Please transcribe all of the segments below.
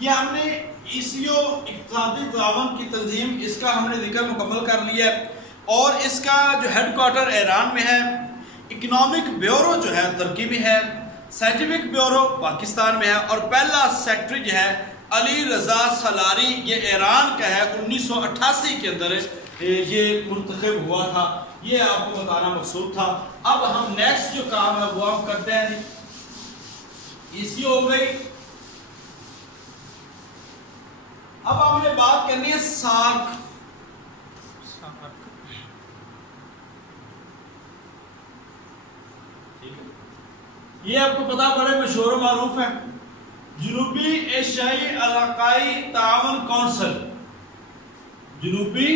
یہ ہم نے ECO اقتصادی تعاون کی تنظیم، اس کا ہم نے ذکر مکمل کر لیا ہے، اور اس کا جو ہیڈ کوارٹر ایران میں ہے، اکنامک بیورو جو ہے ترکی میں ہے، سائنٹیفک بیورو پاکستان میں ہے، اور پہلا سیکٹری جو ہے علی رضا سالاری، یہ ایران کا ہے، 1988 کے اندر یہ منتخب ہوا تھا۔ یہ آپ کو بتانا مقصود تھا۔ اب ہم نیکسٹ جو کام ہے وہ ہم کرتے ہیں۔ ECO ہو گئی، اب ہم نے بات کرنی ہے سارک۔ یہ آپ کو پتا بڑے مشہور و معروف ہے، جنوبی ایشیائی علاقائی تعاون کونسل، جنوبی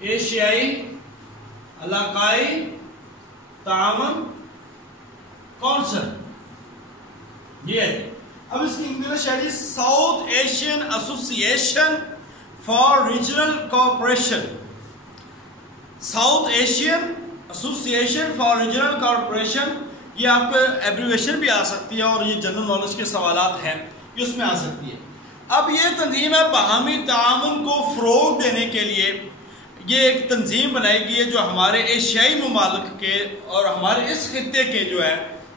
ایشیائی علاقائی تعاون کونسل، یہ اب اس کی انگلش ہے ساؤتھ ایشین ایسوسی ایشن for regional cooperation, south Asian ایسوسی ایشن فار ریجنل کوآپریشن، یہ آپ کو ایبریویشن بھی آ سکتی ہے، اور یہ جنرل نالج کے سوالات ہیں یہ اس میں آ سکتی ہے۔ اب یہ تنظیم ہے باہمی تعاون کو فروغ دینے کے لیے یہ ایک تنظیم بنائی گئی ہے جو ہمارے ایشیائی ممالک کے اور ہمارے اس خطے کے جو ہے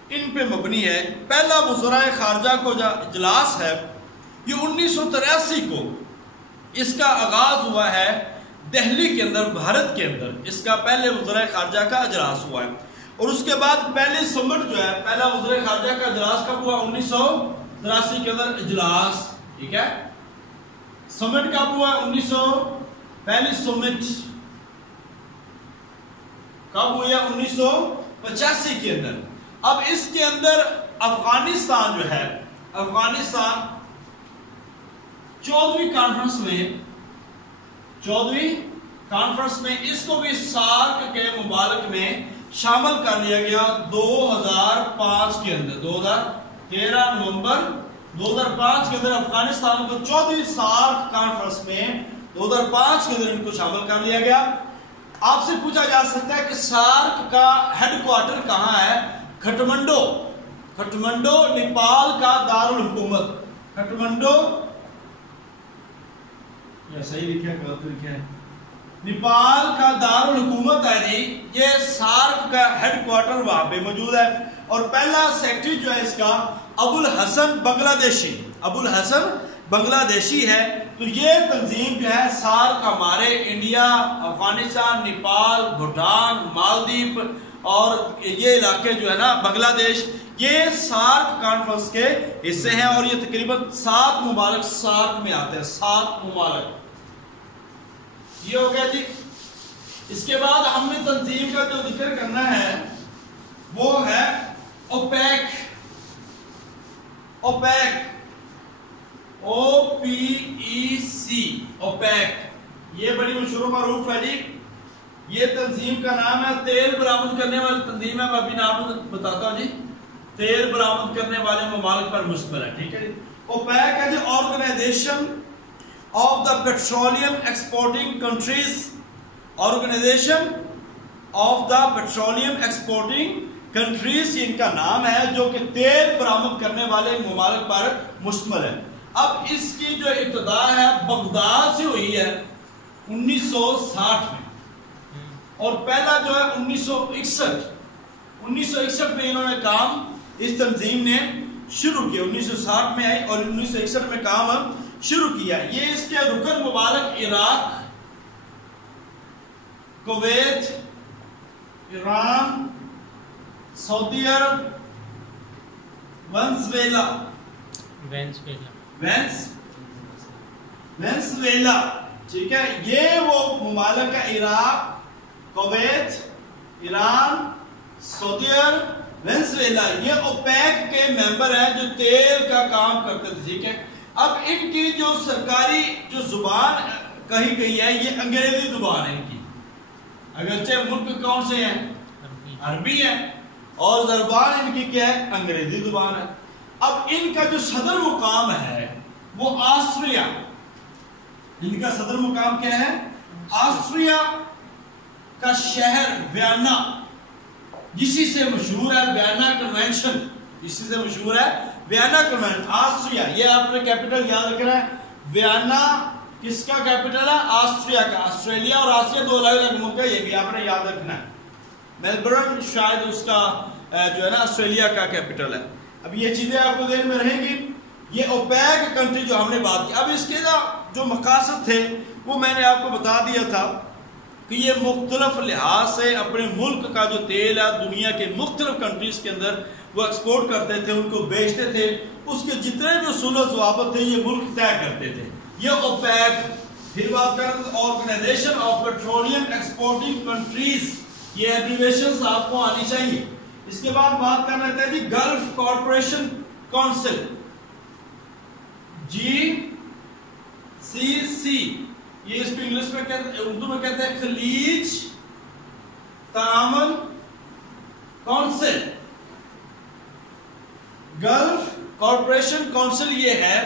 ان پہ مبنی ہے۔ پہلا وزرائے خارجہ کو جو اجلاس ہے یہ 1983 کو اس کا آغاز ہوا ہے دہلی کے اندر، بھارت کے اندر اس کا پہلے وزرائے خارجہ کا اجلاس ہوا ہے، اور اس کے بعد پہلی سمٹ جو ہے پہلا وزرائے خارجہ کا اجلاس کب ہوا؟ 1983 کے اندر اجلاس، ٹھیک ہے۔ سمٹ کب ہوا؟ پہلی سمٹ کب ہوئی ہے؟ 1985 کے اندر۔ اب اس کے اندر افغانستان جو ہے، افغانستان 14ویں کانفرنس میں اس کو بھی سارک کے ممالک میں شامل کر لیا گیا 2005 کے اندر، 13 نومبر 2005 کے اندر افغانستان کو 14ویں سارک کانفرنس میں 2005 کے اندر ان کو شامل کر لیا گیا۔ آپ سے پوچھا جا سکتا ہے کہ سارک کا ہیڈ کوارٹر کہاں ہے؟ کھٹمنڈو، کھٹمنڈو نیپال کا دارالحکومت، کھٹمنڈو، یا صحیح لکھا ہے غلط لکھا ہے، نیپال کا دارالحکومت ہے جی، یہ سارک کا ہیڈ کوارٹر وہاں پہ موجود ہے، اور پہلا سیکٹری جو ہے اس کا ابوالحسن بنگلہ دیشی، ابوالحسن بنگلہ دیشی ہے۔ تو یہ تنظیم جو ہے سارک ہمارے انڈیا، افغانستان، نیپال، بھوٹان، مالدیپ اور یہ علاقے جو ہے نا بنگلہ دیش، یہ سارک کانفرنس کے حصے ہیں، اور یہ تقریباً 7 ممالک سارک میں آتے ہیں، 7 ممالک۔ یہ ہو گیا جی۔ اس کے بعد ہم نے تنظیم کا جو ذکر کرنا ہے وہ ہے اوپیک، اوپیک، OPEC، اوپیک، یہ بڑی مشہور و معروف ہے جی۔ یہ تنظیم کا نام ہے تیل برآمد کرنے والی تنظیم ہے، میں ابھی نام بتاتا ہوں جی، تیل برآمد کرنے والے ممالک پر مشتمل ہے، ٹھیک ہے جی۔ اوپیک ہے جی organization of the petroleum exporting countries, organization of the petroleum exporting countries, یہ ان کا نام ہے، جو کہ تیل برآمد کرنے والے ممالک پر مشتمل ہے۔ اب اس کی جو ابتدا ہے بغداد سے ہوئی ہے 1960 میں، اور پہلا جو ہے 1961 میں انہوں نے کام اس تنظیم نے شروع کیا، 1960 میں آئی اور 1961 میں کام شروع کیا۔ یہ اس کے رکن ممالک عراق، کویت، ایران، سعودی عرب، وینزویلا، ٹھیک ہے، یہ وہ ممالک ہے عراق، کویت، ایران، سعودی عرب، وینزویلا، یہ اوپیک کے ممبر ہیں جو تیل کا کام کرتے تھے، ٹھیک ہے۔ اب ان کی جو سرکاری جو زبان کہی گئی ہے یہ انگریزی زبان ہے ان کی، اگرچہ ملک کون سے ہیں؟ عربی ہیں، اور زبان ان کی کیا ہے؟ انگریزی زبان ہے۔ اب ان کا جو صدر مقام ہے وہ آسٹریا، ان کا صدر مقام کیا ہے؟ آسٹریا کا شہر ویانا، جسی سے مشہور ہے ویانا کنونشن، جسی سے مشہور ہے ویانا کنوینشن آسٹریا، یہ آپ نے کیپٹل یاد رکھنا ہے. ویانا کس کا کیپٹل ہے؟ آسٹریا کا. آسٹریلیا اور آسٹریا دو الگ الگ ملک ہے، یہ بھی آپ نے یاد رکھنا ہے. میلبرن شاید اس کا جو ہے نا آسٹریلیا کا کیپٹل ہے. اب یہ چیزیں آپ کو ذہن میں رہیں گی. یہ اوپیک کنٹری جو ہم نے بات کی. اب اس کے جو مقاصد تھے وہ میں نے آپ کو بتا دیا تھا کہ یہ مختلف لحاظ سے اپنے ملک کا جو تیل ہے دنیا کے مختلف کنٹریز کے اندر وہ ایکسپورٹ کرتے تھے، ان کو بیچتے تھے. اس کے جتنے بھی اصول و ضوابط تھے یہ ملک طے کرتے تھے. یہ اوپیک. پھر بات کرتے ہیں organization of petroleum exporting countries, یہ ایبریویشنز آپ کو آنی چاہیے. اس کے بعد بات کرنا ہے جی گلف کارپوریشن کونسل، GCC. یہ اس کو انگلش میں کہتے ہیں، اردو میں کہتے ہیں خلیج تعاون کونسل. گلف کارپوریشن کونسل یہ ہے،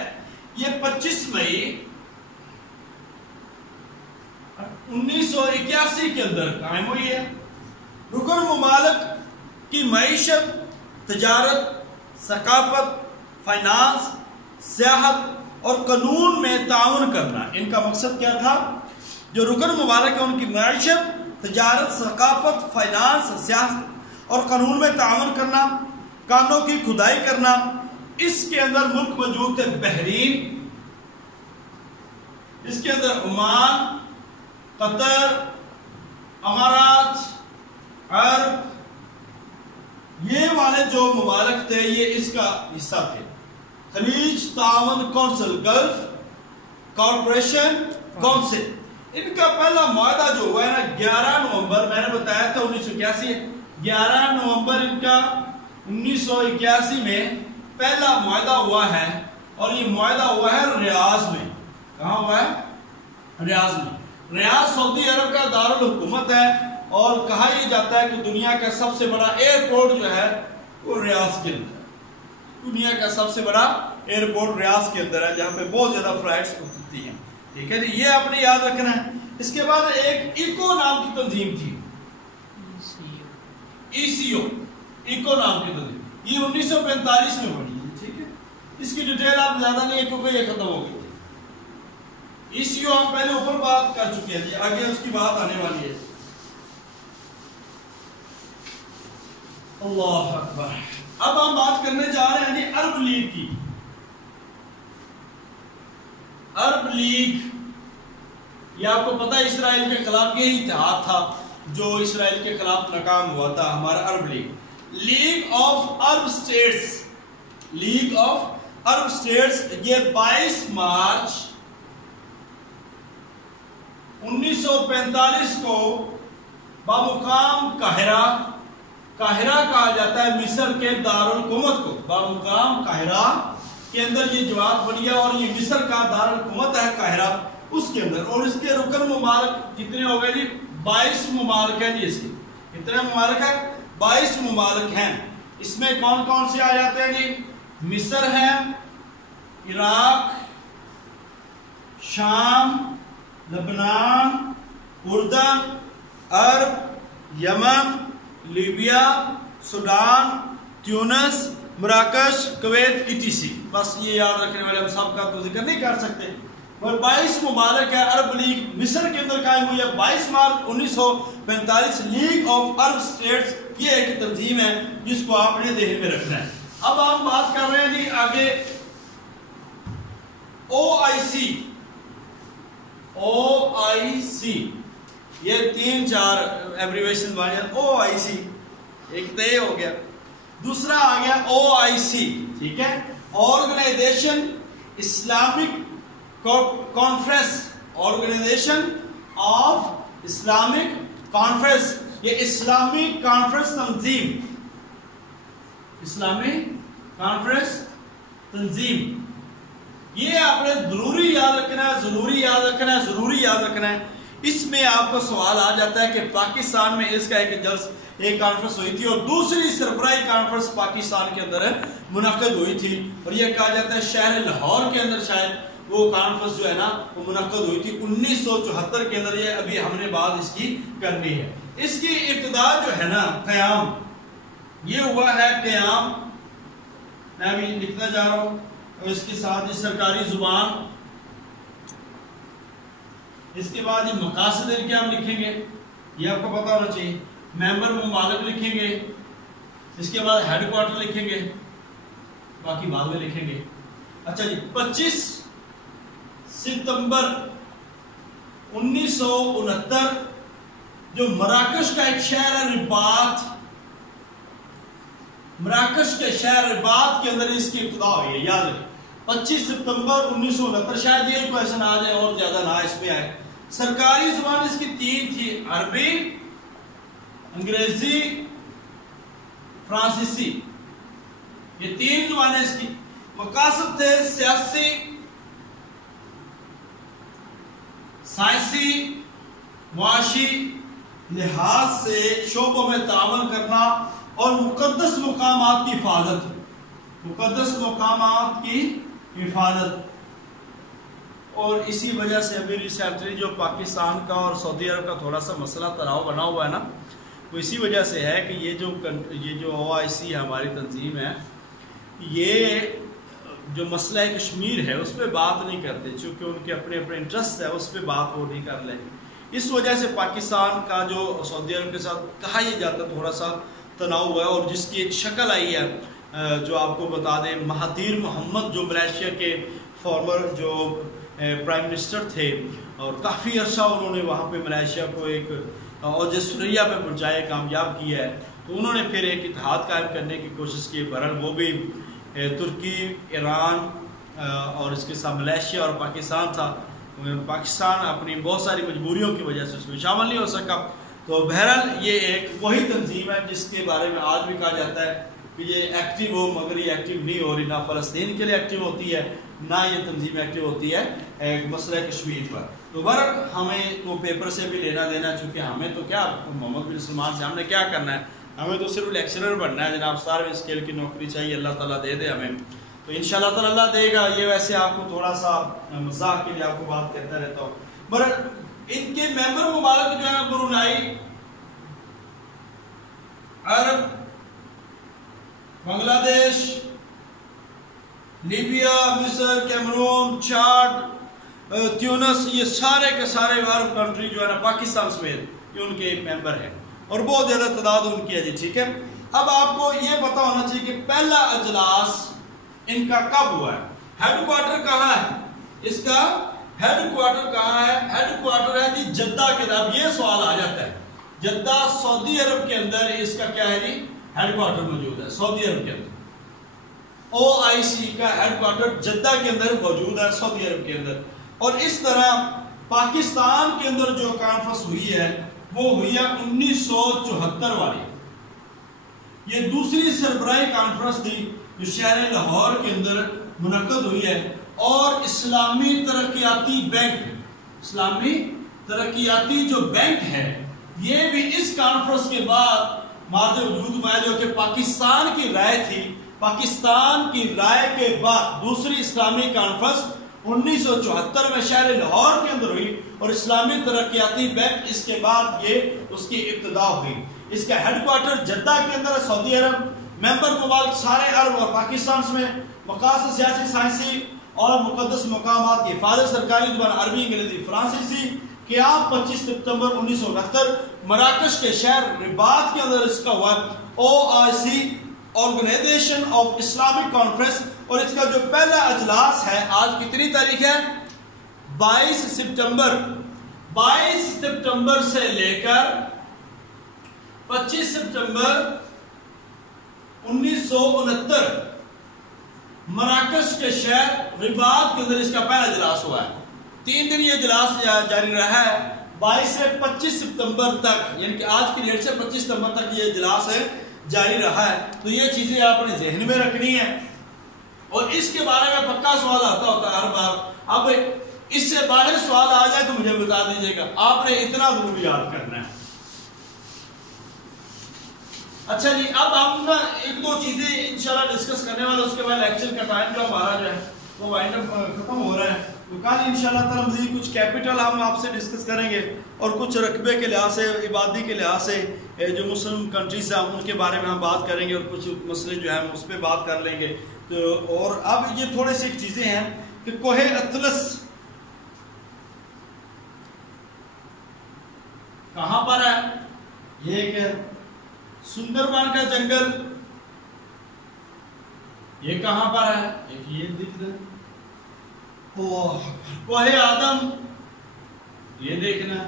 یہ 25 مئی 1981 کے اندر قائم ہوئی ہے. رکن ممالک کی معیشت، تجارت، ثقافت، فائنانس، سیاحت اور قانون میں تعاون کرنا. ان کا مقصد کیا تھا؟ جو رکن ممالک ہیں ان کی معیشت، تجارت، ثقافت، فائنانس، سیاحت اور قانون میں تعاون کرنا، کانوں کی کھدائی کرنا. اس کے اندر ملک موجود تھے بحرین، اس کے اندر عمان، قطر، امارات، عرب، یہ والے جو ممالک تھے یہ اس کا حصہ تھے. خلیج تعاون کونسل، گلف کارپوریشن کونسل. ان کا پہلا معاہدہ جو ہوا ہے نا 11 نومبر، میں نے بتایا تھا 1981، 11 نومبر ان کا 1981 میں پہلا معاہدہ ہوا ہے. اور یہ معاہدہ ہوا ہے ریاض میں. کہاں ہوا ہے؟ ریاض میں. ریاض سعودی عرب کا دارالحکومت ہے اور کہا یہ جاتا ہے کہ دنیا کا سب سے بڑا ایئرپورٹ جو ہے وہ ریاض کے اندر ہے. دنیا کا سب سے بڑا ایئرپورٹ ریاض کے اندر ہے، جہاں پہ بہت زیادہ فلائٹس ہوتی ہیں. ٹھیک ہے جی، یہ آپ نے یاد رکھنا ہے. اس کے بعد ایک ایکو نام کی تنظیم تھی، ECO، ایکو نام کی تنظیم. یہ 1945 میں بنی ہے. ٹھیک ہے، اس کی ڈیٹیل آپ زیادہ نہیں ہے کیونکہ یہ ختم ہو گئی. ECO ہم پہلے اوپر بات کر چکے ہیں جی، آگے اس کی بات آنے والی ہے. اللہ اکبر. اب ہم بات کرنے جا رہے ہیں جی عرب لیگ کی. عرب لیگ، یہ آپ کو پتا ہے اسرائیل کے خلاف یہی اتحاد تھا جو اسرائیل کے خلاف ناکام ہوا تھا، ہمارا Arab league. League of Arab states, league of Arab states, یہ 22 مارچ 1945 کو بامقام قاہرہ کہا جاتا ہے مصر کے دارالحکومت کو. بامقام قاہرہ کے اندر یہ جماعت بنی ہے اور یہ مصر کا دارالحکومت ہے قاہرہ اس کے اندر. اور اس کے رکن ممالک کتنے ہو گئے جی؟ 22 ممالک ہیں جی. اس کے کتنے ممالک ہیں؟ 22 ممالک ہیں. اس میں کون کون سے آ جاتے ہیں جی؟ مصر ہے، عراق، شام، لبنان، اردن، عرب، یمن، لیبیا، سوڈان، تیونس، مراکش، کویت، ETC. بس یہ یاد رکھنے والے، ہم سب کا تو ذکر نہیں کر سکتے. اور 22 ممالک ہے. عرب لیگ مصر کے اندر قائم ہوئی ہے 22 March 1945. League of Arab states یہ ایک تنظیم ہے جس کو آپ نے ذہن میں رکھنا ہے. اب ہم بات کر رہے ہیں جی آگے OIC. یہ 3-4 ایبریویشن والے ہیں. OIC ایک طے ہو گیا. دوسرا آ گیا OIC. ٹھیک ہے، organization Islamic conference, organization of Islamic conference. یہ اسلامی کانفرنس تنظیم، اسلامی کانفرنس تنظیم. یہ آپ نے ضروری یاد رکھنا ہے، ضروری یاد رکھنا ہے، ضروری یاد رکھنا ہے. اس میں آپ کو سوال آ جاتا ہے کہ پاکستان میں اس کا ایک کانفرنس ہوئی تھی اور دوسری سربراہی کانفرنس پاکستان کے اندر منعقد ہوئی تھی. اور یہ کہا جاتا ہے شہر لاہور کے اندر شاید وہ کانفرنس جو ہے نا وہ منعقد ہوئی تھی 1974 کے اندر. یہ ابھی ہم نے بات اس کی کرنی ہے. اس کی ابتدا جو ہے نا قیام، یہ ہوا ہے قیام میں ابھی لکھتا جا رہا ہوں. اور اس کے ساتھ یہ سرکاری زبان، اس کے بعد یہ مقاصد ان کے ہم لکھیں گے، یہ آپ کو پتا ہونا چاہیے. ممبر ممالک لکھیں گے، اس کے بعد ہیڈ کوارٹر لکھیں گے، باقی بعد میں لکھیں گے. اچھا جی، 25 ستمبر 1969 جو مراکش کا ایک شہر ہے رباط، مراکش کے شہر رباط کے اندر اس کی ابتدا ہوئی ہے. یاد رکھیں 25 ستمبر 1969. شاید یہ کویشچن آ جائے اور زیادہ نہ اس میں آئے. سرکاری زبان اس کی 3 تھی، عربی، انگریزی، فرانسیسی. یہ 3 زبانیں اس کی. مقاصد تھے سیاسی، سائنسی، معاشی لحاظ سے شعبوں میں تعاون کرنا اور مقدس مقامات کی حفاظت، مقدس مقامات کی حفاظت. اور اسی وجہ سے ابھی ریسنٹلی جو پاکستان کا اور سعودی عرب کا تھوڑا سا مسئلہ تناؤ بنا ہوا ہے نا، وہ اسی وجہ سے ہے کہ یہ جو OIC ہماری تنظیم ہے، یہ جو مسئلہ کشمیر ہے اس پہ بات نہیں کرتے، چونکہ ان کے اپنے اپنے انٹرسٹ ہے، اس پہ بات وہ نہیں کر لیں. اس وجہ سے پاکستان کا جو سعودی عرب کے ساتھ کہا یہ جاتا تھوڑا سا تناؤ ہوا ہے. اور جس کی ایک شکل آئی ہے جو آپ کو بتا دیں، مہاتیر محمد جو ملیشیا کے فارمر جو پرائم منسٹر تھے اور کافی عرصہ انہوں نے وہاں پہ ملیشیا کو ایک عہدۂ سریہ پہ پہنچایا، کامیاب کیا ہے. تو انہوں نے پھر ایک اتحاد قائم کرنے کی کوشش کی. بہرحال وہ بھی ترکی، ایران اور اس کے ساتھ ملیشیا اور پاکستان تھا. پاکستان اپنی بہت ساری مجبوریوں کی وجہ سے اس میں شامل نہیں ہو سکا. تو بہرحال یہ ایک وہی تنظیم ہے جس کے بارے میں آج بھی کہا جاتا ہے کہ یہ ایکٹیو ہو، مگر یہ ایکٹیو نہیں ہو رہی. نہ فلسطین کے لیے ایکٹیو ہوتی ہے، نہ یہ تنظیم ایکٹیو ہوتی ہے مسئلہ کشمیر پر. تو بہرحال ہمیں تو پیپر سے بھی لینا دینا، چونکہ ہمیں تو کیا محمد بن سلمان سے ہم نے کیا کرنا ہے، ہمیں تو صرف لیکچرر بننا ہے. جناب 17ویں اسکیل کی نوکری چاہیے، اللہ تعالیٰ دے دے ہمیں. تو انشاءاللہ تعالیٰ اللہ دے گا. یہ ویسے آپ کو تھوڑا سا مزاح کے لیے آپ کو بات کرتا رہتا ہوں. بہرحال ان کے ممبر ممالک جو ہے نا، برونائی، عرب، بنگلہ دیش، لیبیا، مصر، کیمرون، چاڈ، تیونس، یہ سارے کے سارے عرب کنٹری جو ہے نا پاکستان سمیت یہ ان کے ایک ممبر ہیں اور بہت زیادہ تعداد ان کی ہے جی. ٹھیک ہے، اب آپ کو یہ پتا ہونا چاہیے کہ پہلا اجلاس ان کا کب ہوا ہے. ہیڈ کوارٹر کہاں ہے اس کا؟ ہیڈ کوارٹر کہاں ہے؟ ہیڈ کوارٹر ہے جی جدہ کے اندر. اب یہ سوال آ جاتا ہے، جدہ سعودی عرب کے اندر اس کا کیا ہے جی؟ ہیڈ کوارٹر موجود ہے سعودی عرب کے اندر. OIC کا ہیڈ کوارٹر جدہ کے اندر موجود ہے سعودی عرب کے اندر. اور اس طرح پاکستان کے اندر جو کانفرنس ہوئی ہے وہ ہوئی ہے 1974 والی. یہ دوسری سربراہی کانفرنس تھی جو شہر لاہور کے اندر منعقد ہوئی ہے. اور اسلامی ترقیاتی بینک، اسلامی ترقیاتی جو بینک ہے، یہ بھی اس کانفرنس کے بعد مارد وجود میں آیا، جو کہ پاکستان کی رائے تھی. پاکستان کی رائے کے بعد دوسری اسلامی کانفرنس 1974 میں شہر لاہور کے اندر ہوئی اور اسلامی ترقیاتی بینک اس کے بعد یہ اس کی ابتدا ہوئی. اس کا ہیڈ کوارٹر جدہ کے اندر ہے سعودی عرب. ممبر ممالک سارے عرب اور پاکستان میں. مقاصد سیاسی، سائنسی اور مقدس مقامات کی حفاظت. سرکاری زبان عربی، انگریزی، فرانسیسی. قیام 25 ستمبر 1969 مراکش کے شہر رباط کے اندر اس کا ہوا. OIC organization of Islamic conference. اور اس کا جو پہلا اجلاس ہے آج کتنی تاریخ ہے؟ 22 سپتمبر. 22 سپتمبر سے لے کر 25 سپتمبر 1969 مراکش کے شہر رباط کے اندر اس کا پہلا اجلاس ہوا ہے. 3 دن یہ اجلاس جاری رہا ہے، 22 سے 25 سپتمبر تک، یعنی کہ آج کی ڈیٹ سے 25 سپتمبر تک یہ اجلاس ہے جاری رہا ہے. تو یہ چیزیں آپ اپنے ذہن میں رکھنی ہیں. اور اس کے بارے میں پکا سوال آتا ہوتا ہے ہر بار. اب اس سے باہر سوال آ جائے تو مجھے بتا دیجیے گا. آپ نے اتنا ضرور یاد کرنا ہے. اچھا جی، اب ہم نا 1-2 چیزیں انشاءاللہ ڈسکس کرنے والے. اس کے بعد لیکچر کا ٹائم جو ہمارا جو ہے وہ وائنڈ اپ ختم ہو رہا ہے. تو کل انشاءاللہ تعالی مزید کچھ کیپٹل ہم آپ سے ڈسکس کریں گے اور کچھ رقبے کے لحاظ سے، عبادی کے لحاظ سے جو مسلم کنٹریز ہیں ان کے بارے میں ہم بات کریں گے اور کچھ مسئلے جو ہیں اس پہ بات کر لیں گے. تو تو اور اب یہ تھوڑے سے چیزیں ہیں کہ کوہ اطلس کہاں پر ہے؟ یہ ایک سندربن کا جنگل، یہ کہاں پر ہے؟ ایک یہ دکھ رہا کوہ آدم، یہ دیکھنا۔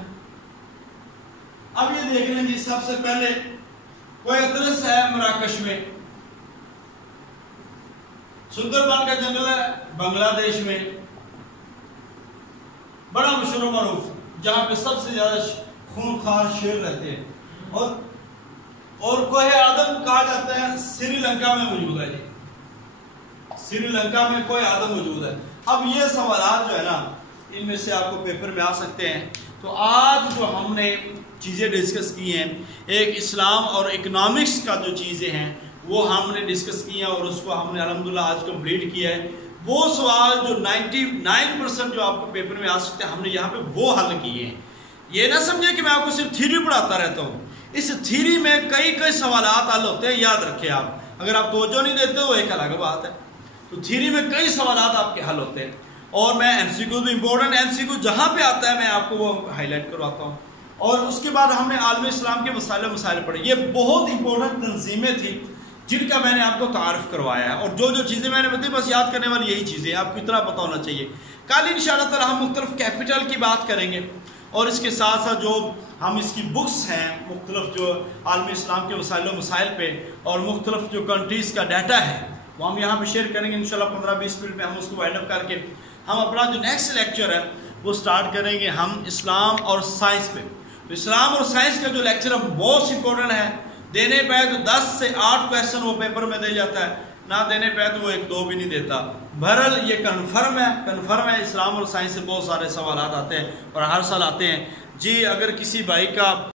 اب یہ دیکھنا جی سب سے پہلے کوہ اطلس ہے مراکش میں، سندربن کا جنگل ہے بنگلہ دیش میں، بڑا مشہور و معروف، جہاں پہ سب سے زیادہ خونخوار شیر رہتے ہیں، اور کوہ آدم کہا جاتا ہے سری لنکا میں موجود ہے جی، سری لنکا میں کوہ آدم موجود ہے۔ اب یہ سوالات جو ہے نا ان میں سے آپ کو پیپر میں آ سکتے ہیں۔ تو آج جو ہم نے چیزیں ڈسکس کی ہیں، ایک اسلام اور اکنامکس کا جو چیزیں ہیں وہ ہم نے ڈسکس کی ہیں، اور اس کو ہم نے الحمدللہ آج کمپلیٹ کیا ہے۔ وہ سوال جو 99% جو آپ کو پیپر میں آ سکتے ہیں ہم نے یہاں پہ وہ حل کیے ہیں۔ یہ نہ سمجھے کہ میں آپ کو صرف تھیوری پڑھاتا رہتا ہوں، اس تھیوری میں کئی سوالات حل ہوتے ہیں، یاد رکھیں آپ، اگر آپ توجہ نہیں دیتے وہ ایک الگ بات ہے۔ تو تھیوری میں کئی سوالات آپ کے حل ہوتے ہیں، اور میں ایم سی کیو بھی امپورٹنٹ ایم سی کیو جہاں پہ آتا ہے میں آپ کو وہ ہائی لائٹ کرواتا ہوں۔ اور اس کے بعد ہم نے عالم اسلام کے مسائل پڑھے، یہ بہت امپورٹنٹ تنظیمیں تھیں جن کا میں نے آپ کو تعارف کروایا ہے، اور جو چیزیں میں نے بتائی بس یاد کرنے والی یہی چیزیں آپ کو اتنا پتہ ہونا چاہیے۔ کل انشاءاللہ تعالی ہم مختلف کیپٹل کی بات کریں گے، اور اس کے ساتھ ساتھ جو ہم اس کی بکس ہیں مختلف جو عالم اسلام کے مسائل پہ اور مختلف جو کنٹریز کا ڈیٹا ہے وہ ہم یہاں پہ شیئر کریں گے انشاءاللہ 15-20 منٹ میں ہم اس کو وائنڈ اپ کر کے ہم اپنا جو نیکسٹ لیکچر ہے وہ سٹارٹ کریں گے ہم اسلام اور سائنس پہ۔ تو اسلام اور سائنس کا جو لیکچر ہے موسٹ امپورٹنٹ ہے، دینے پہ تو 10 سے 8 کویسچن وہ پیپر میں دے جاتا ہے، نہ دینے پہ تو وہ 1-2 بھی نہیں دیتا۔ بہرحال یہ کنفرم ہے اسلام اور سائنس سے بہت سارے سوالات آتے ہیں اور ہر سال آتے ہیں جی۔ اگر کسی بھائی کا